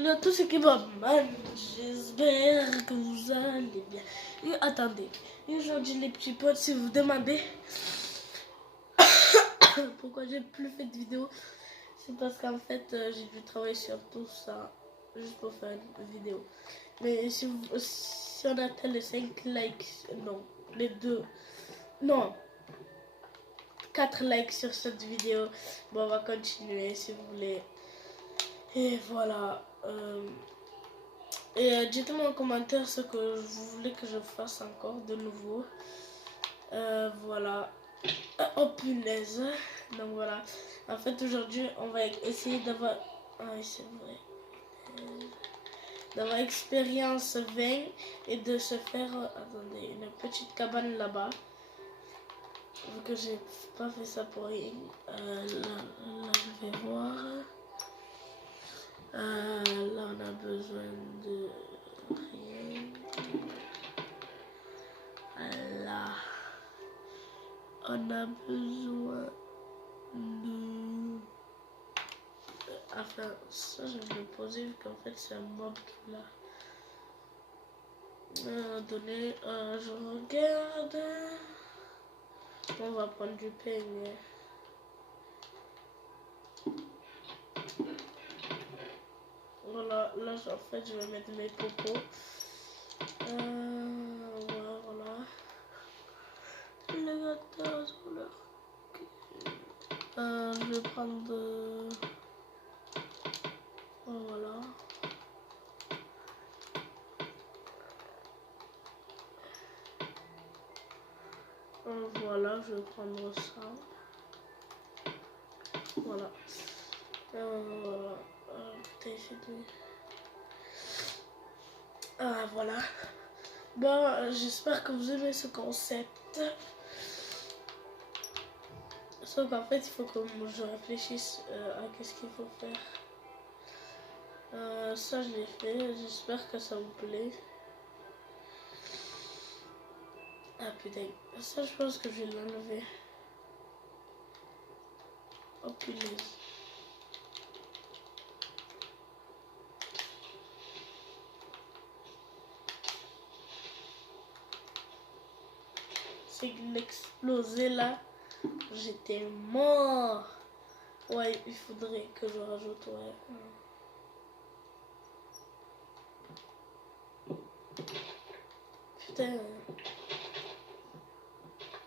Hello à tous, c'est Kebaman. J'espère que vous allez bien. Et attendez, aujourd'hui les petits potes, si vous demandez pourquoi j'ai plus fait de vidéos, c'est parce qu'en fait j'ai dû travailler sur tout ça juste pour faire une vidéo. Mais si on atteint les 5 likes, non, les 2, non, 4 likes sur cette vidéo, bon, on va continuer si vous voulez. Et voilà. Et dites-moi en commentaire ce que vous voulez que je fasse encore de nouveau. Voilà. Oh punaise. Donc voilà. En fait aujourd'hui on va essayer d'avoir... Ah oui c'est vrai. D'avoir expérience 20 et de se faire... attendez, une petite cabane là-bas. Vu que j'ai pas fait ça pour rien. Là je vais voir. Là on a besoin de rien. Là on a besoin de... Enfin ça je vais le poser vu qu'en fait c'est un mob qui l'a donné. Je regarde. On va prendre du peigne. Voilà, là en fait je vais mettre mes popos. Voilà. Les gâteaux sur leur cul. Je vais prendre voilà. Voilà, je vais prendre ça. Voilà. Voilà. Putain, c'est tout. Voilà. Bon, j'espère que vous aimez ce concept. Sauf qu'en fait, il faut que je réfléchisse à qu'est-ce qu'il faut faire. Ça, je l'ai fait. J'espère que ça vous plaît. Ah putain. Ça, je pense que je vais l'enlever. Oh punaise. C'est qu'il explosé là. J'étais mort. Ouais, il faudrait que je rajoute, ouais. Putain.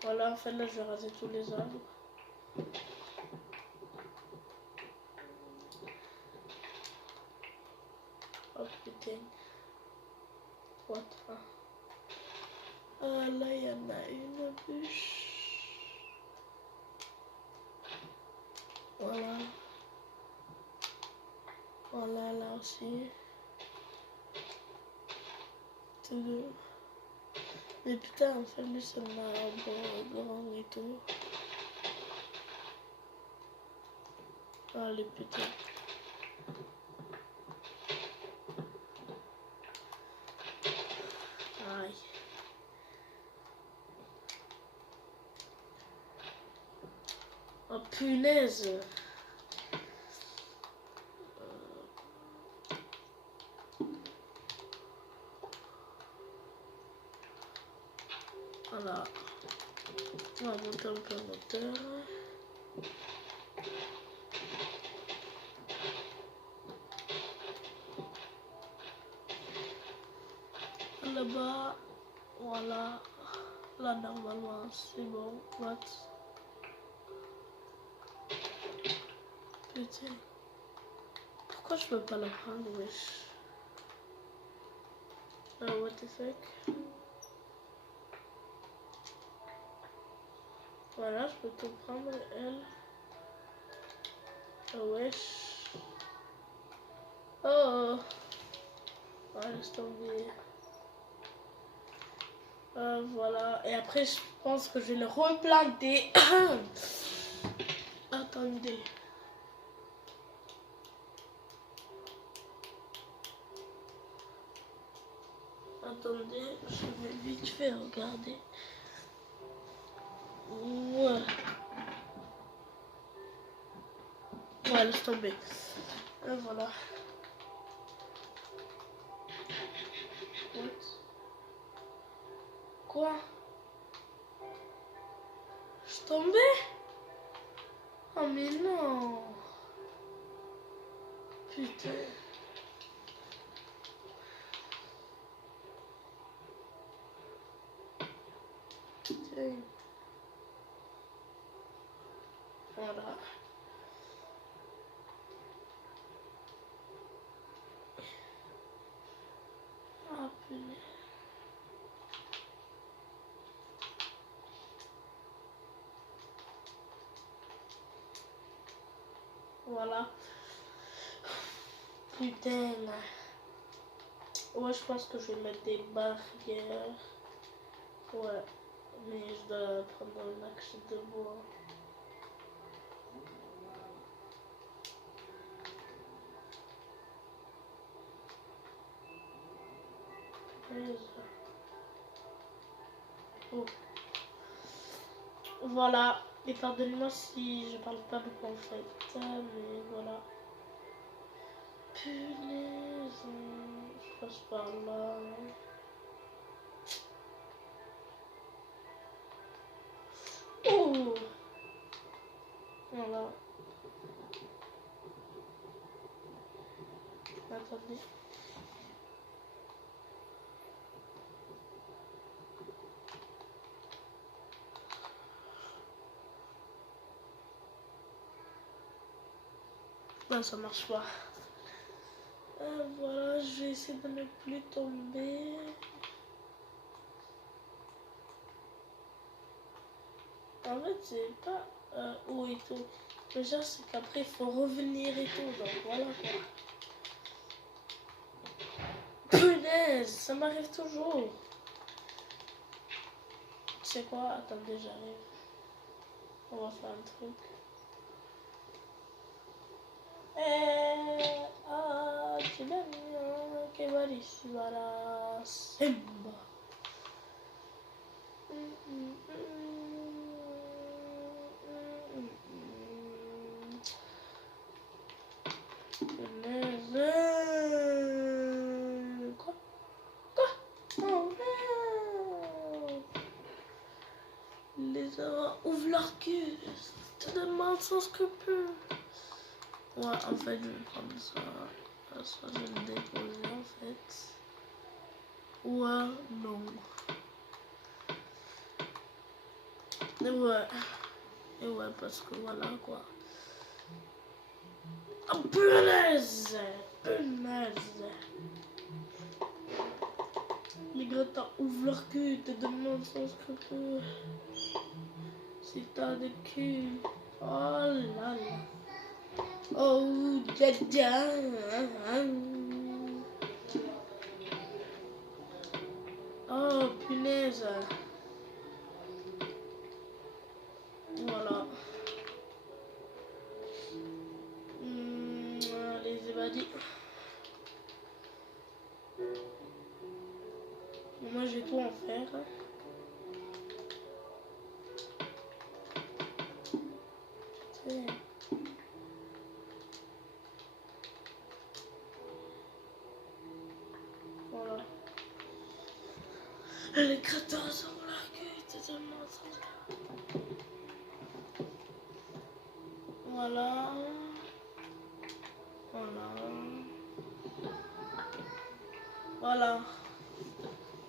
Voilà, en fait, là, je vais raser tous les arbres. Oh putain. What? Là, il y en a une bûche. Voilà. Voilà, là aussi. Tout deux. Mais putain, en fait, lui, c'est un arbre grand et tout. Allez, putain. Aïe. Oh punaise. Voilà. On va monter un peu le moteur. Là-bas. Voilà. Là, normalement, c'est bon. What? Putain. Pourquoi je peux pas la prendre, wesh? What the fuck? Voilà, je peux tout prendre, elle. Wesh. Oh. Laisse tomber. Voilà. Et après, je pense que je vais le replanter. Attendez. Attendez, je vais vite fait regarder. Ouais. Ouais, laisse tomber. Voilà. What? Quoi? Je suis tombée? Oh mais non. Putain. Putain. Voilà. Ah putain. Voilà. Putain. Ouais, je pense que je vais mettre des barrières. Ouais. Mais je dois prendre un axe de bois. Oh. Voilà. Et pardonnez-moi si je parle pas beaucoup en fait. Mais voilà. Punaise. Je passe par là. Oh. Voilà. Attendez. Non, ça marche pas. Voilà, je vais essayer de ne plus tomber. En fait, c'est pas haut et tout. Le genre, c'est qu'après, il faut revenir et tout. Donc voilà quoi. Punaise, ça m'arrive toujours. Tu sais quoi? Attendez, j'arrive. On va faire un truc. Tu l'as mis, che varissi, voilà. Simba. Quoi? Quoi? Oh non! Les gens ouvrent leur cul. Ça te demande sans scrupule. Ouais, en fait, je vais prendre ça. Ça, je vais le déposer en fait. Ouais, non. Et ouais, parce que voilà quoi. Oh, punaise! Punaise! Les gratins ouvrent leur cul, te demandent sans scrupule. Si t'as des culs. Oh là là. Oh, dja. Oh, punaise. Voilà. Les évadis. Moi, je vais tout en faire. Voilà. Les crétins sont là, totalement. Voilà. Voilà. Voilà.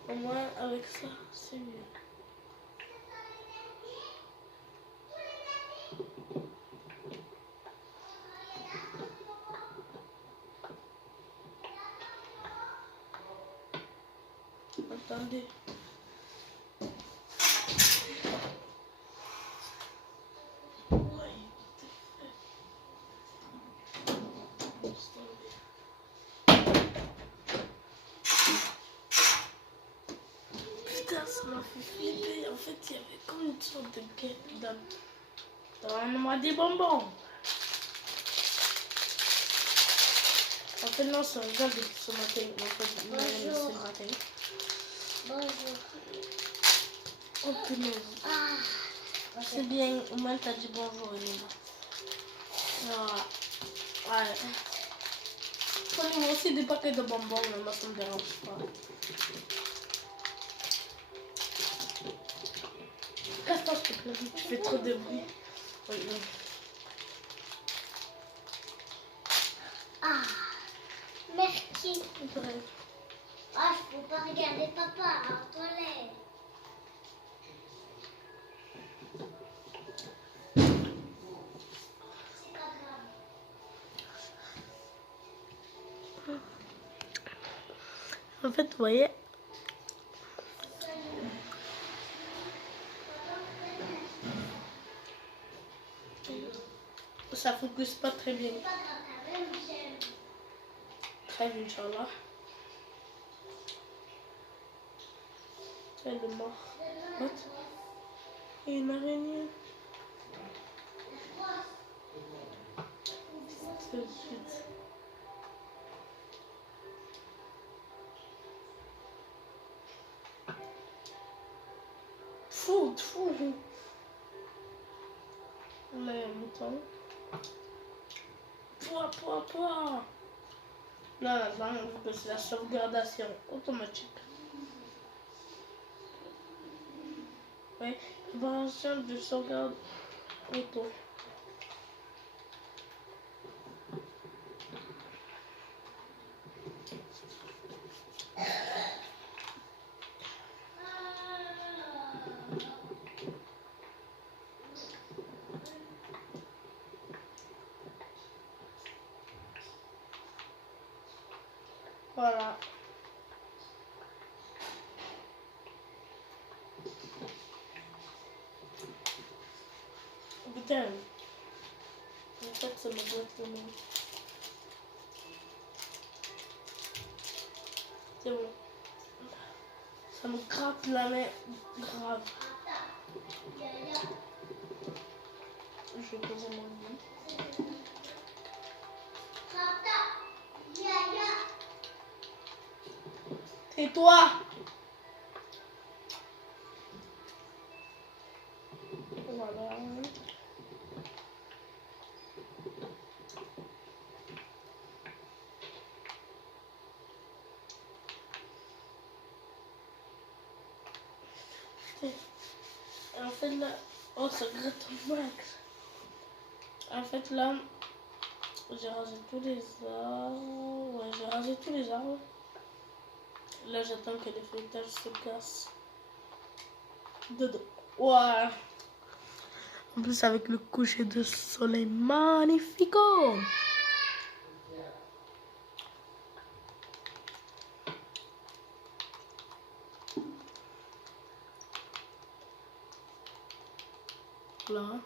Au moins, avec ça, c'est mieux. Attendez. Putain, ça m'a fait flipper. En fait, il y avait comme une sorte de guêpe dans moi des bonbons. En fait, non, c'est un gars de ce matin. En fait, c'est le matin. Bonjour. Oh punaise. Ah, c'est bien, au moins t'as dit bonjour, Elena. Voilà. Ouais. Prenez-moi aussi des paquets de bonbons, mais moi ça me dérange pas. Casse-toi s'il te plaît, tu fais trop de bruit. Oui, oui. Ah, merci. Ah, je peux pas regarder papa en toilette. C'est pas grave. En fait, vous voyez, ça focus pas très bien. C'est pas grave, quand même, j'aime. Très bien, Inch'Allah. Elle est morte. What? Il y a une araignée. C'est le sud. Fou, fou. Là, il y a un mouton. Pouah. Là, c'est la sauvegardation automatique. Oui, préparation de sauvegarde auto. Voilà. Putain. En fait, ça me doit le nom. C'est bon. Ça me gratte la main. Grave. Je vais poser mon lit. Tais-toi! Voilà. En fait là, oh ça gratte au max. En fait là, j'ai rasé tous les arbres. Ouais, j'ai rasé tous les arbres. Là j'attends que les feuillages se cassent. Dedans. Ouais. En plus avec le coucher de soleil magnifico. Là.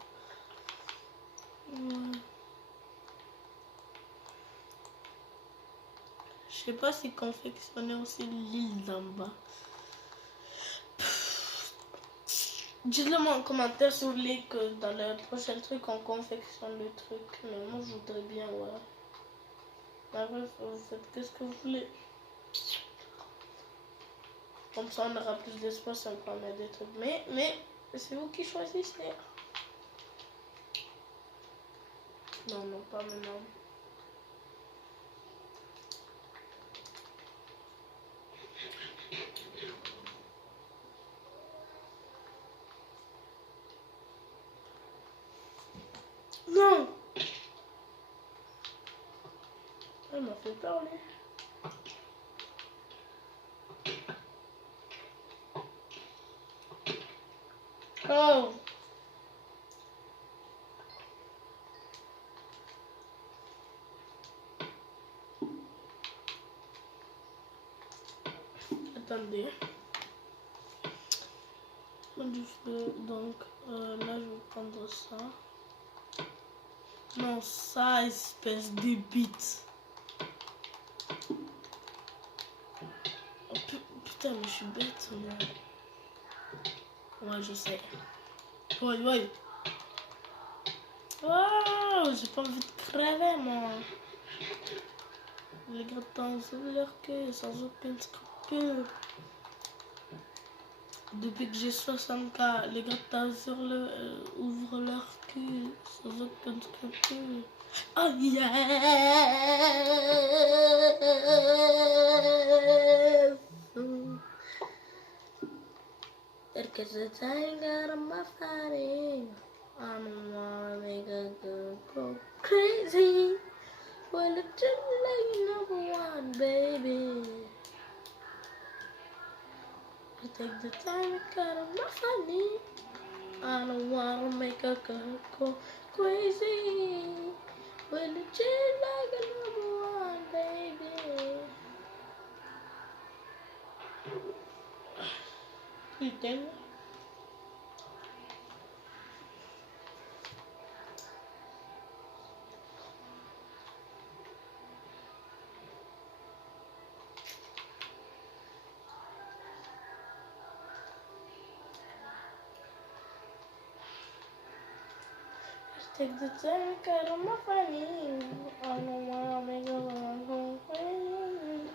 Ouais. Je sais pas si confectionner aussi l'île d'en bas. Dites-le moi en commentaire si vous voulez que dans le prochain truc on confectionne le truc. Mais moi je voudrais bien, ouais. Après vous faites qu'est-ce que vous voulez. Comme ça on aura plus d'espace et on peut mettre des trucs. Mais c'est vous qui choisissez. Non, pas maintenant. Non! Elle m'a fait peur, lui. Oh! Attendez. Du feu, donc là je vais prendre ça. Non, ça, espèce de bite. Oh, putain, mais je suis bête, moi. Ouais, je sais. Ouais. Oh, j'ai pas envie de crever, moi. Les grattins ouvrent leur queue sans aucun scrupule. Depuis que j'ai 60K, les grattins ouvrent leur queue sans aucun scrupule. Oh yes. Because the time got on my fighting. I don't wanna make a girl go crazy. Well, it's just like number one, baby. I take the time it got on my funny. I don't wanna make a girl go crazy. Well, it's just like a number one, baby. You think? Take the time, cut on my funny. I don't wanna make a girl go crazy.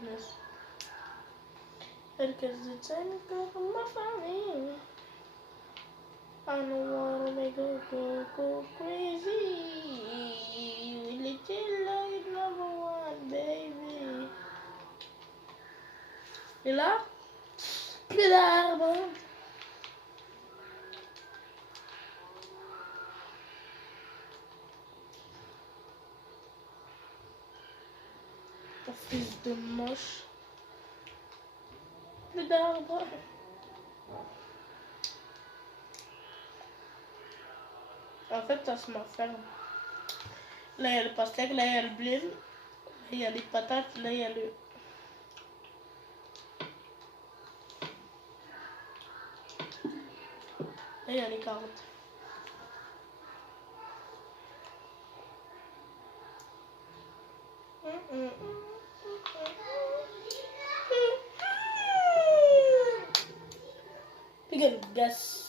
Goodness. Because the time, cut on my funny. I don't wanna make a girl go crazy. Little like number one, baby. Et là, plus d'arbres. Oh, fils de moche. Plus d'arbres. En fait, ça se m'enferme. Là, il y a le pastèque, là, il y a le blé. Là, il y a les patates, là, il y a le... Là, il y a les carottes. Puis gas.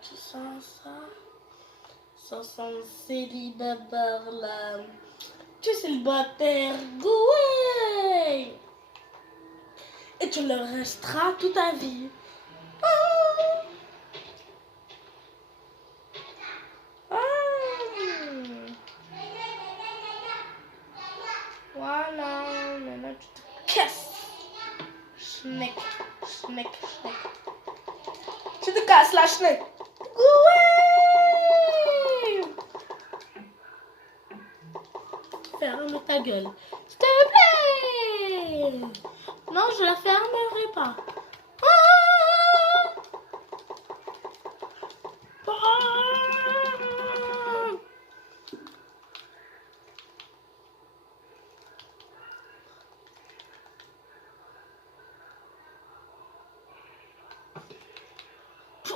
Tu sens ça? Ça sent célibataire là. Tu es célibataire, ouais. Et tu le resteras toute ta vie. Voilà, maintenant tu te casses. Schneck, schneck, schneck. Tu te casses la schneck. Ouais. Ferme ta gueule. S'il te plaît. Non, je la fermerai pas.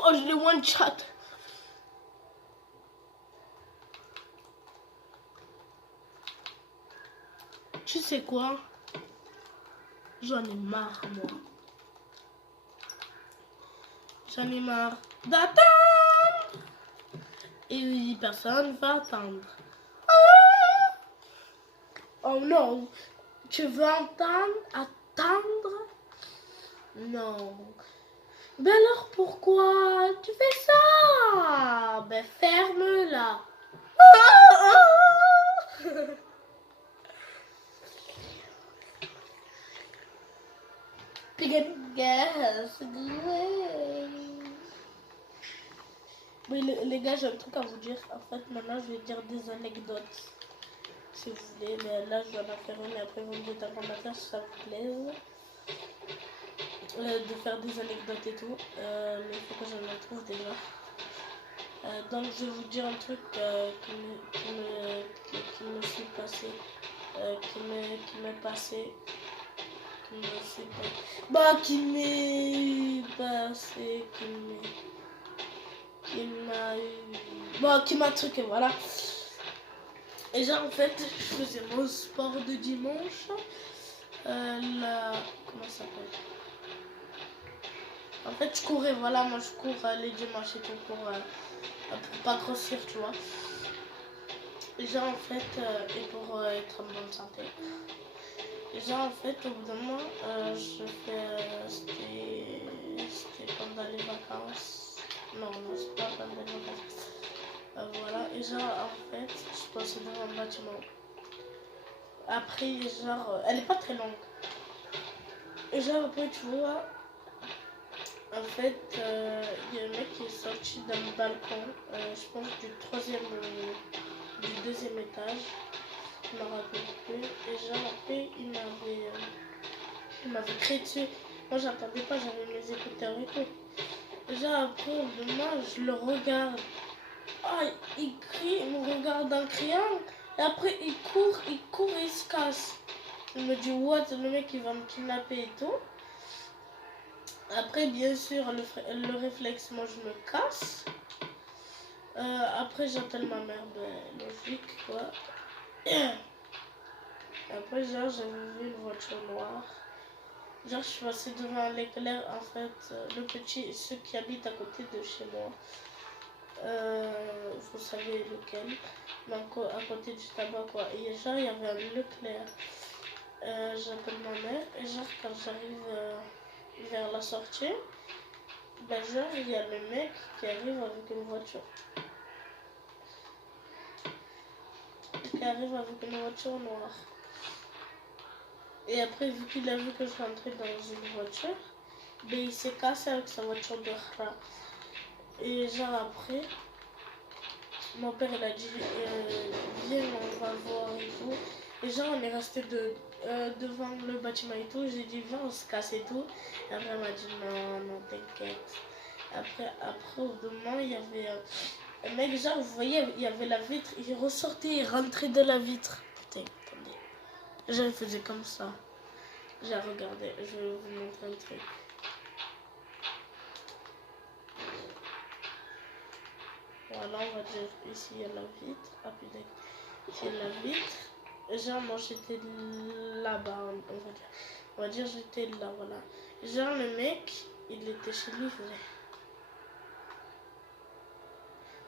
Oh, je l'ai one shot. Tu sais quoi? J'en ai marre, moi. J'en ai marre d'attendre. Et personne va attendre. Oh non. Tu veux attendre? Non. Ben alors pourquoi tu fais ça? Ben ferme-la. Oui, les gars, j'ai un truc à vous dire. En fait, maintenant, je vais dire des anecdotes. Si vous voulez, mais là, je vais en faire une et après, vous me dites en commentaire si ça vous plaise. De faire des anecdotes et tout. Mais il faut que je me trouve déjà. Donc, je vais vous dire un truc qui me s'est passé. Qui m'a truqué, voilà. Et genre, en fait, je faisais mon sport de dimanche. Comment ça s'appelle? En fait, je courais, voilà, moi je cours les dimanches et tout pour pas grossir, tu vois. Genre en fait, et pour être en bonne santé. Genre en fait, au bout d'un moment, je fais, c'était pendant les vacances. Non, non, c'est pas pendant les vacances. Voilà, et genre en fait, je passais devant un bâtiment. Après, genre, elle est pas très longue. Et genre après, tu vois, en fait, il y a un mec qui est sorti d'un balcon, je pense du troisième ou du deuxième étage. Je me rappelle plus. Et genre après, il m'avait crié dessus. Moi, j'entendais pas, j'avais mes écouteurs et tout. Et genre après, moi, je le regarde. Ah, il crie, il me regarde en criant. Et après, il court et il se casse. Il me dit, what, le mec, il va me kidnapper et tout. Après, bien sûr, le réflexe, moi, je me casse. Après, j'appelle ma mère, ben, logique, quoi. Après, genre, j'avais vu une voiture noire. Genre, je suis passée devant l'éclair, en fait, le petit, ceux qui habitent à côté de chez moi. Vous savez lequel. Donc, à côté du tabac, quoi. Et genre, il y avait un Leclerc. J'appelle ma mère, et genre, quand j'arrive vers la sortie, ben, genre, il y a le mec qui arrive avec une voiture. Qui arrive avec une voiture noire. Et après, vu qu'il a vu que je rentrais dans une voiture, ben, il s'est cassé avec sa voiture de rat. Et genre après, mon père il a dit viens, on va voir et tout. Et genre on est resté devant le bâtiment et tout. J'ai dit viens, on se casse et tout. Et après elle m'a dit non, non, t'inquiète. Après au bout d'un moment, il y avait un mec, genre vous voyez, il y avait la vitre. Il ressortait, il rentrait de la vitre. Putain, attendez. Je faisais comme ça. J'ai regardé, je vais vous montrer un truc. Voilà, on va dire ici il y a la vitre. Ah putain, ici il y a la vitre. Genre moi j'étais là-bas, on va dire. On va dire j'étais là, voilà. Genre le mec, il était chez lui, il faisait.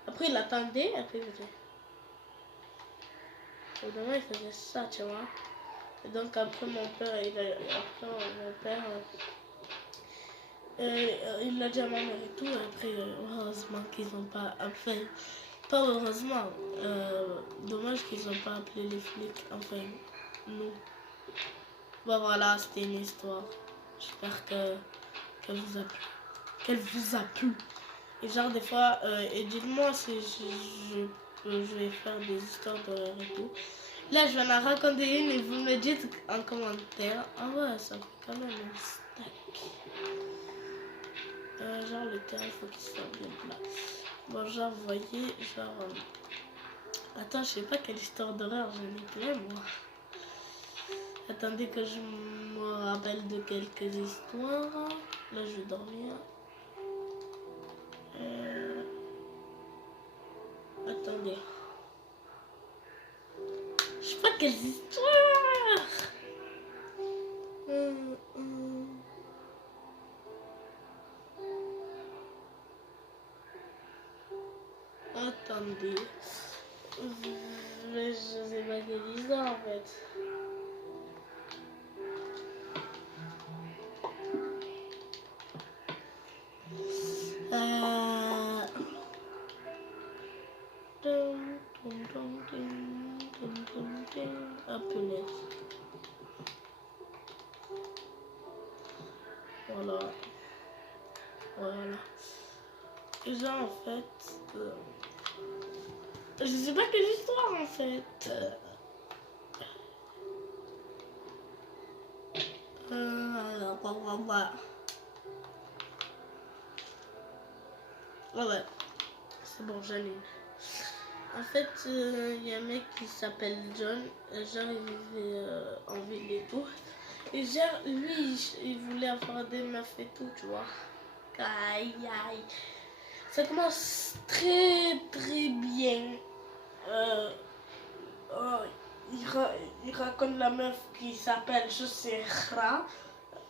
Après il attendait, après il faisait. Au bout d'un moment, il faisait ça, tu vois. Et donc après mon père, il l'a dit à ma mère et tout. Et après, heureusement qu'ils n'ont pas appelé. Pas heureusement. Dommage qu'ils n'ont pas appelé les flics. Enfin, nous. Bon voilà, c'était une histoire. J'espère qu'elle vous a plu. Qu'elle vous a plu. Et genre des fois, et dites-moi si je vais faire des histoires d'horreur et tout. Là, je vais en raconter une et vous me dites en commentaire. Ah ouais, ça fait quand même un stack. Genre le terrain, il faut qu'il soit bien plat. Bon, genre, vous voyez, genre... Attends, je sais pas quelle histoire d'horreur, j'en ai plein, moi. Attendez que je me rappelle de quelques histoires. Là, je vais dormir. Attendez. Je sais pas quelles histoires. Attendez. Je sais pas quelle histoire en fait. Ah punaise. Voilà. Voilà. Et genre en fait... je sais pas quelle histoire en fait. Ouais, c'est bon, j'en ai une. En fait, il y a un mec qui s'appelle John. Genre, il vivait en ville et tout. Et genre, lui, il voulait avoir des meufs et tout, tu vois. Aïe, aïe. Ça commence très, très bien. Il raconte la meuf qui s'appelle, je sais, Ra.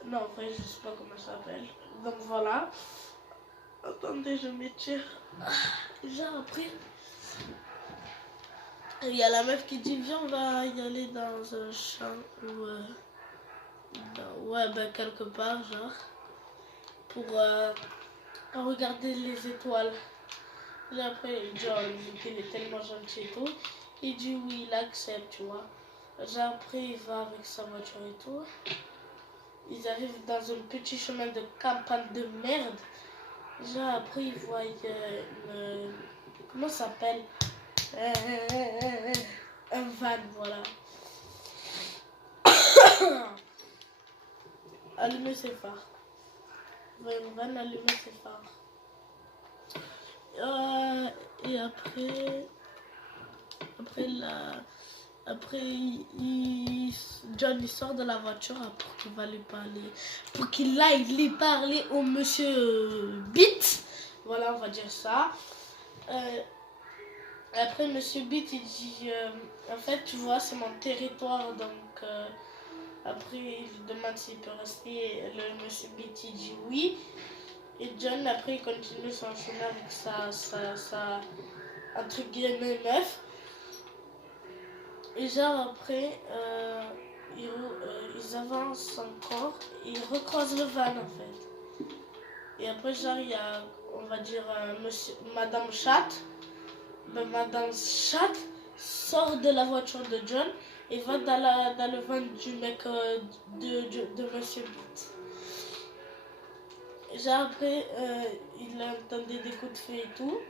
Non, en fait, je sais pas comment ça s'appelle. Donc voilà. Attendez, je m'étire. Genre après. Il y a la meuf qui dit viens on va y aller dans un champ ou ouais ben quelque part genre pour regarder les étoiles. Et après genre vu qu'il est tellement gentil et tout, il dit oui il accepte tu vois. Genre après il va avec sa voiture et tout. Ils arrivent dans un petit chemin de campagne de merde. Genre après ils voient comment ça s'appelle un van voilà. Allumer ses phares. Un van allumer ses phares. Et après John il sort de la voiture pour qu'il va lui parler, pour qu'il aille lui parler au monsieur Beat. Voilà, on va dire ça. Après monsieur Beat il dit en fait tu vois c'est mon territoire donc après il lui demande s'il peut rester. Le monsieur Beat il dit oui. Et John après il continue son chemin avec sa entre guillemets meuf. Et genre après, ils avancent encore, ils recroisent le van en fait. Et après genre il y a, on va dire, Madame Chat. Ben, Madame Chat sort de la voiture de John et va dans le van du mec de Monsieur Beat. Et genre après, il entendait des coups de feu et tout.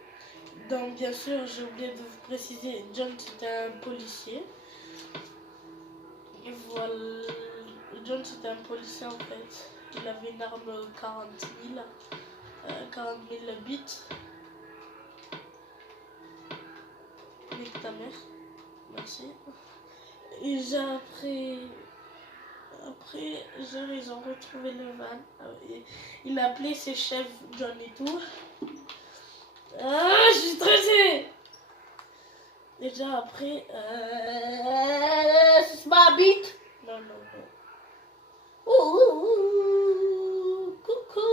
Donc bien sûr, j'ai oublié de vous préciser, John c'était un policier. Et voilà, John c'était un policier en fait. Il avait une arme 40 000 bits. Nique ta mère. Merci. Et genre après genre ils ont retrouvé le van. Il a appelé ses chefs John et tout. Ah, je suis stressée. Déjà après, c'est ma bite. Non. Coucou.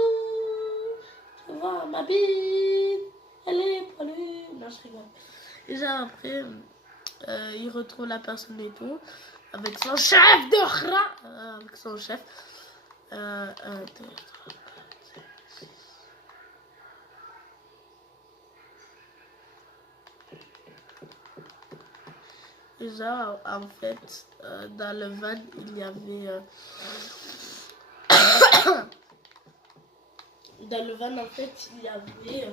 Tu vois, ma bite, elle est poilue. Non, je rigole. Déjà après, il retrouve la personne et tout, avec son chef de rat. Avec son chef. Déjà, en fait, dans le van, il y avait... dans le van, en fait, il y avait...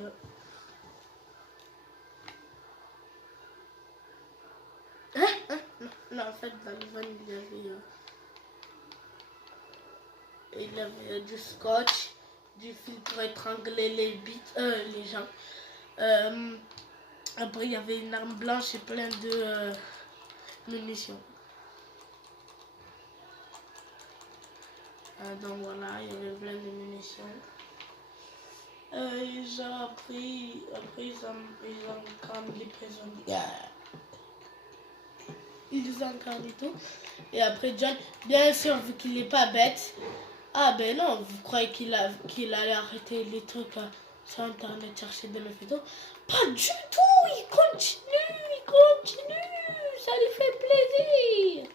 Non, en fait, dans le van, il y avait du scotch, du fil pour étrangler les gens. Après, il y avait une arme blanche et plein de munitions. Donc voilà, il y avait plein de munitions. Genre après ils encadrent les prisonniers. Ils encadrent et tout. Et après John, bien sûr, vu qu'il n'est pas bête, ah ben non, vous croyez qu'il allait arrêter les trucs sur internet, chercher des meufs et tout? Pas du tout, il continue, ça lui fait plaisir.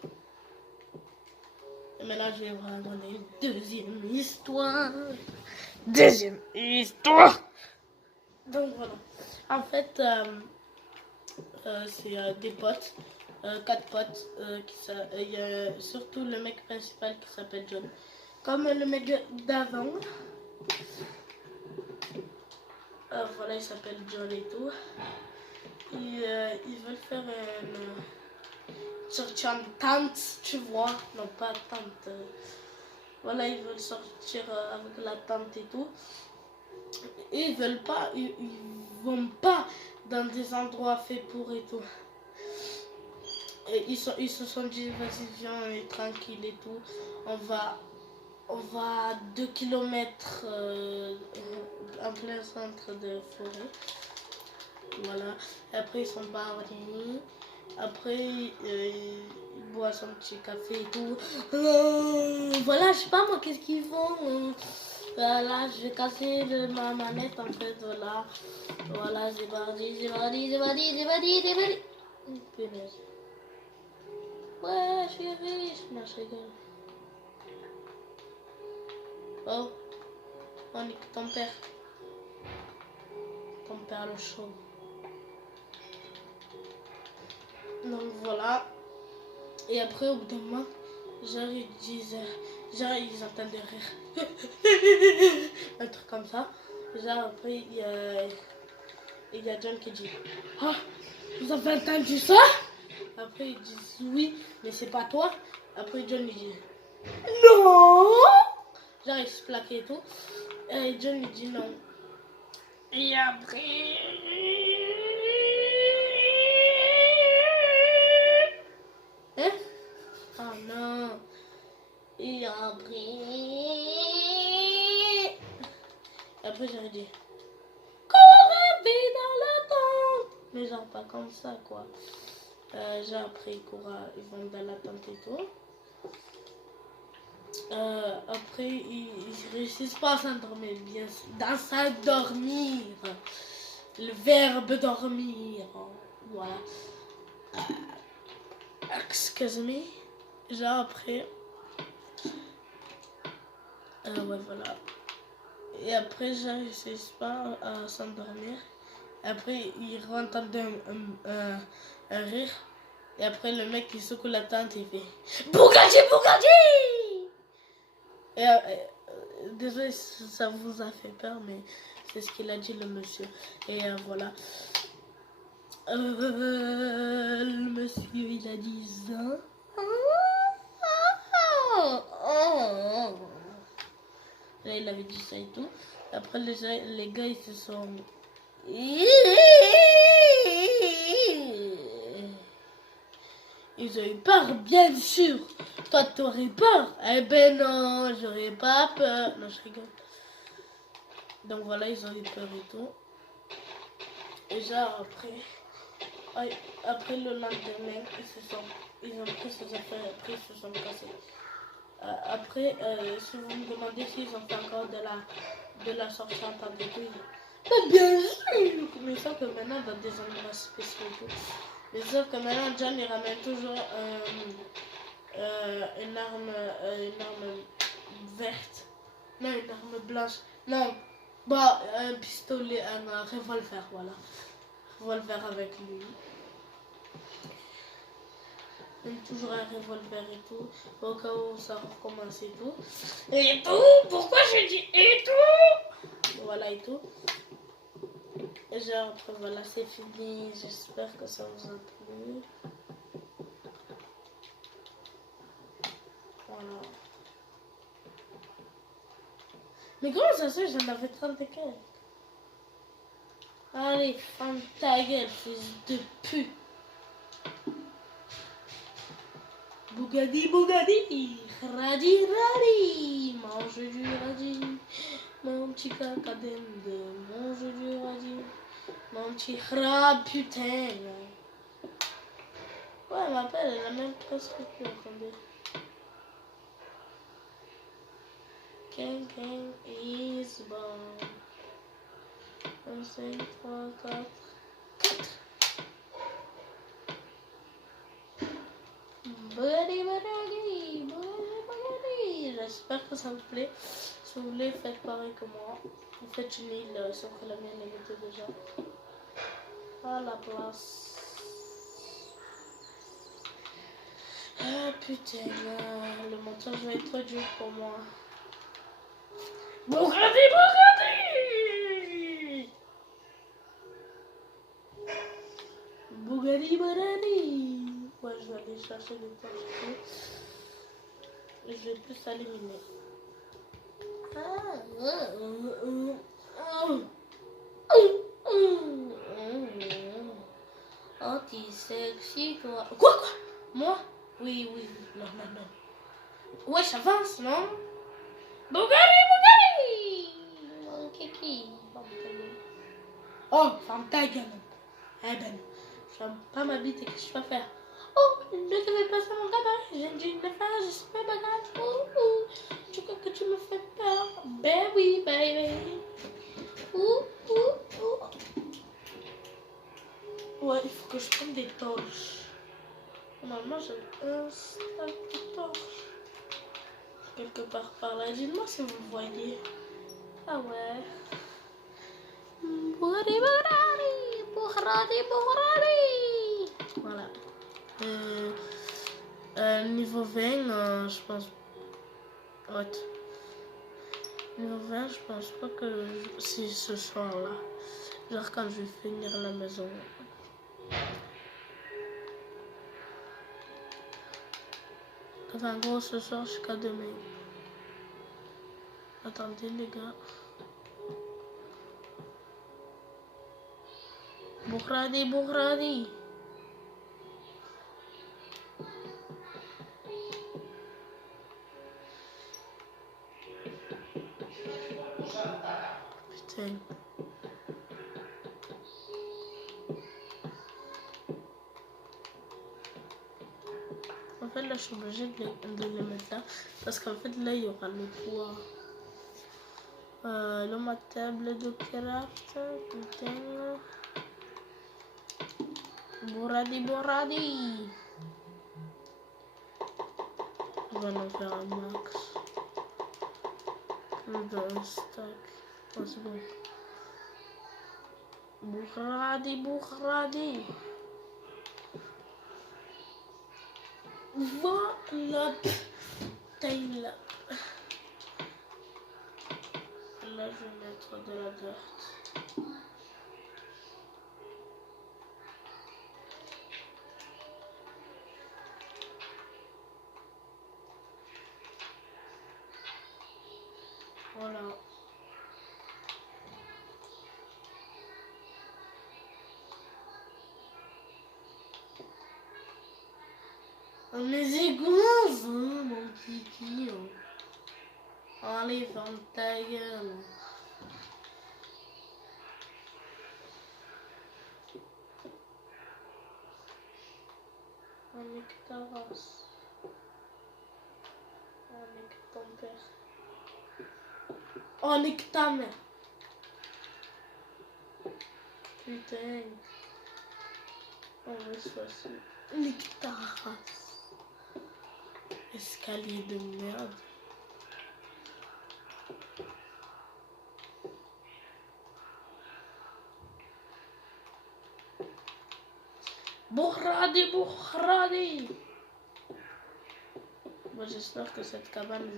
Et maintenant, je vais vous raconter une deuxième histoire. Donc voilà. En fait, c'est des potes, 4 potes. Il y a surtout le mec principal qui s'appelle John. Comme le mec d'avant. Voilà, il s'appelle John et tout. Ils veulent faire une sortie en tente, tu vois. Non, pas tente. Voilà, ils veulent sortir avec la tente et tout. Et ils vont pas dans des endroits faits pour et tout. Et ils se sont dit, vas-y, viens, on est tranquille et tout. On va à 2 km en plein centre de forêt. Voilà. Et après, ils sont partis. Après, ils boivent son petit café et tout. Voilà, je sais pas moi, qu'est-ce qu'ils font. Voilà, je vais casser ma manette en fait. Voilà, c'est parti. Punaise. Ouais, je suis riche. Non, je rigole. Oh, on écoute ton père. Ton père le chaud. Donc voilà. Et après, au bout d'un moment, genre ils disent, genre ils entendent rire. Un truc comme ça. Genre après, il y a John qui dit, ah, vous avez entendu ça? Après ils disent oui, mais c'est pas toi. Après John il dit, non. Genre il se plaque et tout. Et John il dit non. Et après... Hein? Oh non. Et après j'aurais dit, courez dans la tente. Mais genre pas comme ça quoi. Genre après ils vont dans la tente et tout. Après ils réussissent pas à s'endormir bien. Dans s'endormir. Le verbe dormir. Voilà. Excuse me. Genre après. Ouais voilà. Et après genre ils réussissent pas à s'endormir. Après ils entendent un rire. Et après le mec il secoue la tente et il fait Bugatti, Bugatti. Et désolé si ça vous a fait peur, mais c'est ce qu'il a dit le monsieur. Et voilà. Le monsieur il a dit ça. Là il avait dit ça et tout. Après les gars ils se sont... Ils ont eu peur, bien sûr. Toi, t'aurais peur? Eh ben non, j'aurais pas peur. Non, je rigole. Donc voilà, ils ont eu peur et tout. Et genre après le lendemain, ils ont pris ses affaires, après ils se sont cassés. Après, si vous me demandez s'ils ont fait encore de la sortie en temps de tout, mais bien sûr. Mais sauf que maintenant, dans des endroits spéciaux et tout. Mais sauf que maintenant, John, il ramène toujours une arme verte. Non, une arme blanche. Non, bah, un pistolet, un revolver, voilà. Revolver avec lui. Même toujours un revolver et tout, au cas où ça recommence et tout. Et tout, pourquoi je dis et tout? Voilà et tout. Et genre après voilà, c'est fini, j'espère que ça vous a plu. Voilà. Mais comment ça se fait, j'en avais 30 et quelques. Allez, ferme ta gueule, fils de pute. Bougadi, bougadi, radi, radi, mange du radis, mon petit cacadende, mange du radis, mon petit putain. Ouais, elle m'appelle, elle a même presque plus, attendez. King is born. 1, 5, 3, 4. Bougadi, bougadi, bougadi, bougadi. J'espère que ça vous plaît. Si vous voulez, faites pareil que moi. Vous faites une île, sauf que la mienne elle était déjà à la place. Ah putain, le montage va être trop dur pour moi. Bougadi, bougadi! Bougadi, bougadi! Ouais, je vais aller chercher des torches. Je vais plus éliminer. Oh, t'es sexy, toi. Quoi? Moi? Oui. Non. Ouais, j'avance, non? Bougari! Mon kiki. Oh, ferme ta gueule. Eh ben, je n'aime pas ma bite et qu'est-ce que je vais faire? Oh, ne te fais pas ça, mon gamin. J'ai dit de faire, je suis pas bagage. Tu crois que tu me fais peur? Ben oui, baby. Ouais, il faut que je prenne des torches. normalement j'ai un stack de torches. Quelque part par là. Dites-moi si vous le voyez. Ah ouais. Voilà. Niveau 20, je pense. What? Niveau 20, je pense pas que si ce soir là. Genre quand je vais finir la maison. En gros, ce soir jusqu'à demain. Attendez les gars. Bourradi. Putain. En fait là je suis obligée de les mettre là. Parce qu'en fait là il y aura le poids. Là ma table de craft. Putain. Bourradi. Je vais en faire un max. Plus d'un stack. Oh, c'est bon. Bourradi. Voilà. Putain là. Là je vais mettre de la dirt. Voilà. Les égouts, mon kiki. Allez, ferme ta gueule. On est que ta race. On est que ton père. On est que ta mère. Putain. On va se passer. On est que ta race. Escalier de merde. Bourradi. Moi j'espère que cette cabane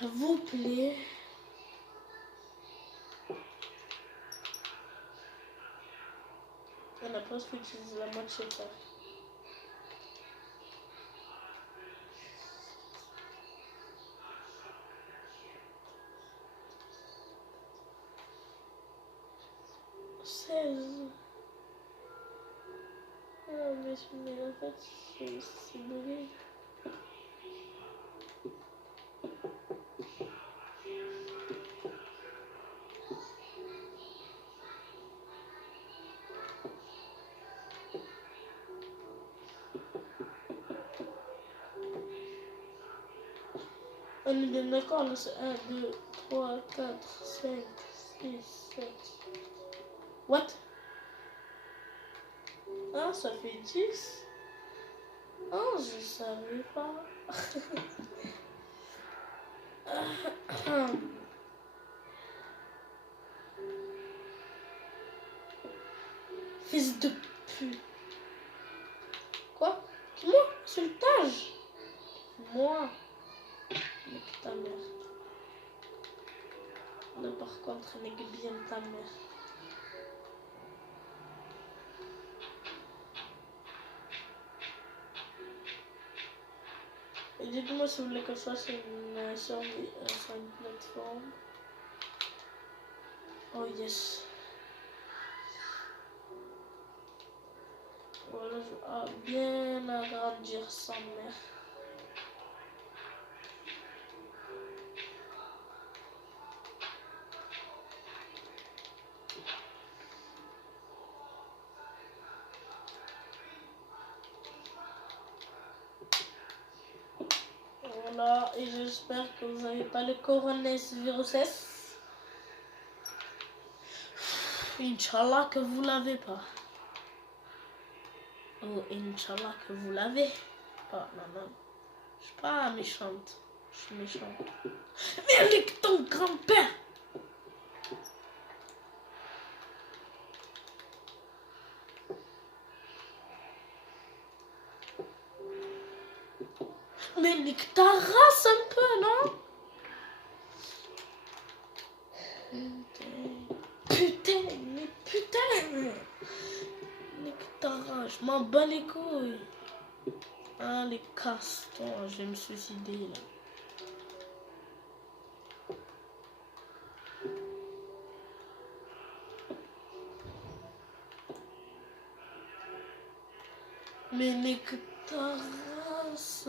vous plaît. On a presque utilisé la moitié ça. Ah, mais en fait, c'est bugué. On est bien d'accord, là c'est 1, 2, 3, 4, 5, 6, 7. What? Ah, ça fait 10. Oh, je savais pas. Fils de pute. Quoi? Moi? Sultage? Moi? Mais ta mère. Là par contre, elle est bien ta mère. Et dites-moi si vous voulez que je fasse sur une plateforme. Oh yes. Voilà, je vais bien agrandir sa mère. Voilà, et j'espère que vous n'avez pas le coronavirus. Inch'Allah que vous l'avez pas. Oh, Inch'Allah que vous l'avez pas. Non, non. Je suis pas méchante. Je suis méchante. Mais avec ton grand-père. Mais nique ta race un peu, non? Putain, mais putain. Nique ta race, je m'en bats les couilles. Allez, casse-toi, je vais me suicider là. Mais nique ta race.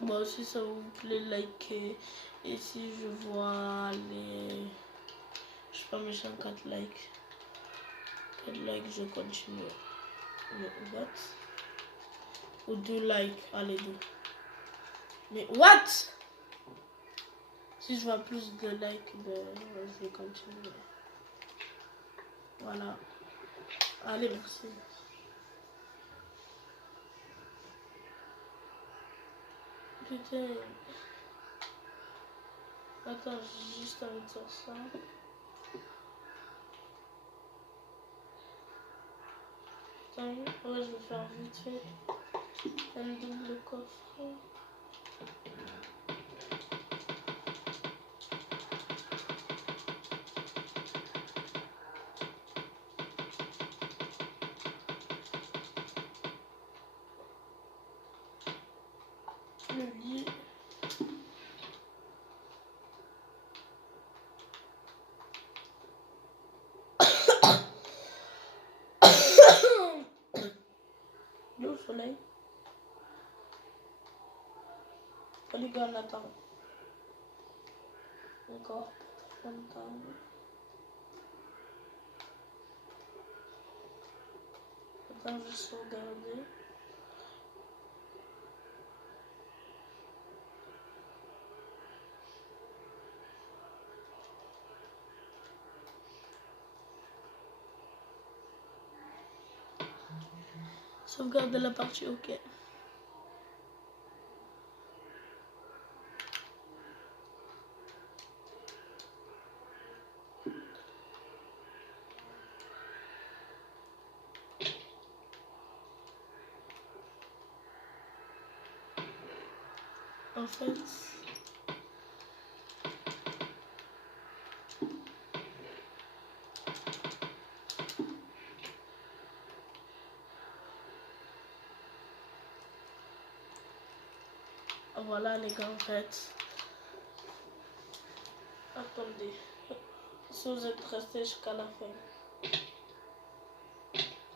Bon, si ça vous plaît, likez. Et si je vois les... Je sais pas, mais j'ai 4 likes. 4 likes, je continue. Mais what? Ou 2 likes. Allez, 2. Mais what? Si je vois plus de likes, ben, je vais continuer. Voilà. Allez, merci. Putain. Attends, j'ai juste envie de dire ça. Attends, ouais, je vais faire vite fait. Un double coffre. Le lit. Le soleil. Les gars, on attend. Encore pas très longtemps. Attends, je vais sauvegarder. Sauvegarder la partie, ok. En fait, voilà les gars, en fait. Attendez. Si vous êtes restés jusqu'à la fin,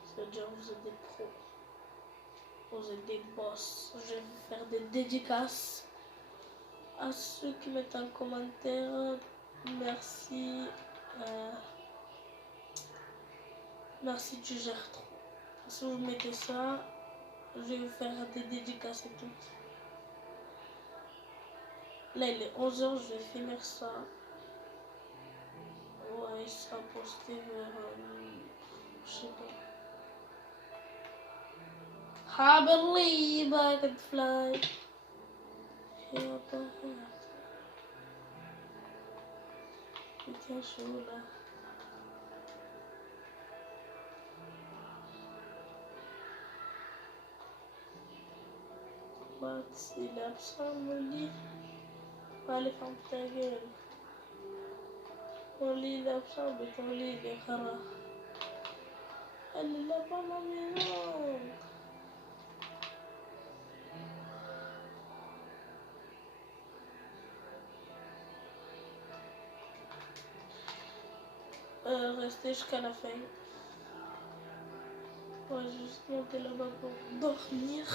c'est-à-dire vous êtes des pros. Vous êtes des boss. Je vais vous faire des dédicaces à ceux qui mettent en commentaire. Merci. Merci, tu gères trop. Si vous mettez ça, je vais vous faire des dédicaces et tout. Là, il est 11h, je vais finir ça. Ouais, il sera posté vers... je sais pas. I believe I can fly. Putain, chaud là. What? Il est absent, mon lit. Allez, ferme ta gueule. Mon lit il est absent, mais ton lit il est rare. Elle est là-bas, ma maison. Restez jusqu'à la fin. On va juste monter là-bas pour dormir.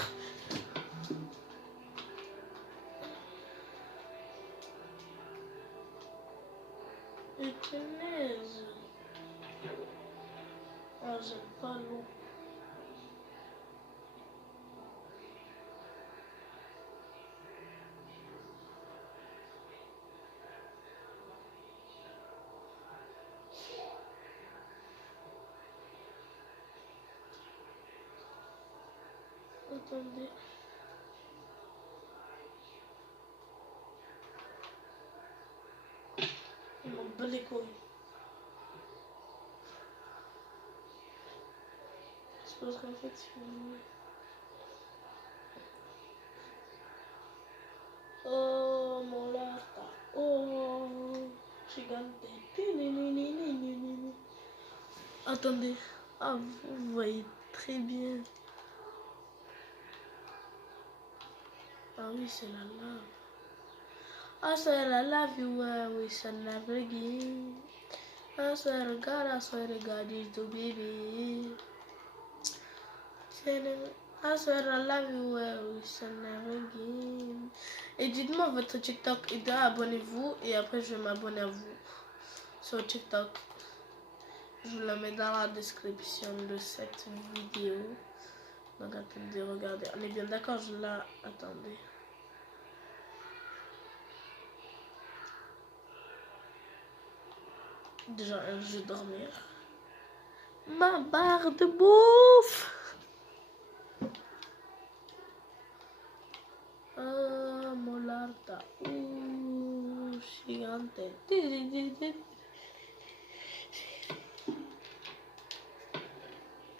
Et punaise. Ah, j'aime pas l'eau. Attendez. Il m'en bat les couilles. C'est parce qu'en fait, oh, mon lata. Oh, gigante. Attendez. Ah, vous voyez très bien. Ah oui, c'est la lave. Ah, c'est la lave, oui, c'est la vraie. I swear to God, is the baby. I swear I love you, we shall never again. Et dites-moi votre TikTok, et abonnez-vous, et après je vais m'abonner à vous sur TikTok. Je vous la mets dans la description de cette vidéo. Donc attendez, regardez. On est bien d'accord, je la... Attendez. Déjà, je vais dormir. Ma barre de bouffe. Ah, molarta. Gigante.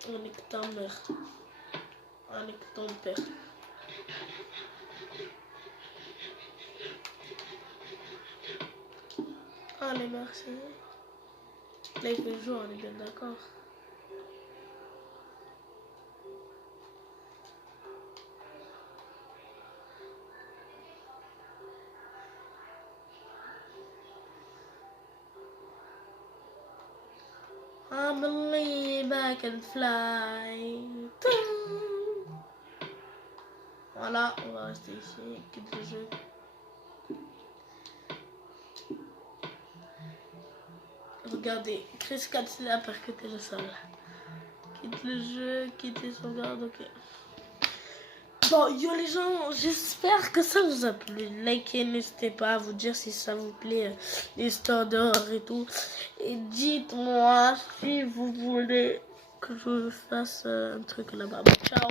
On est que ta mère. On est que ton père. Allez, merci. Là, il fait jour, on est bien d'accord. I believe I can fly. Voilà, on va rester ici. Quitte le jeu. Regardez, Chris 4 a percuté le sol. Quitte le jeu, quitter sauvegarde, ok. Bon, yo les gens, j'espère que ça vous a plu. Likez, n'hésitez pas à vous dire si ça vous plaît, l'histoire d'or et tout. Et dites-moi si vous voulez que je fasse un truc là-bas. Ciao.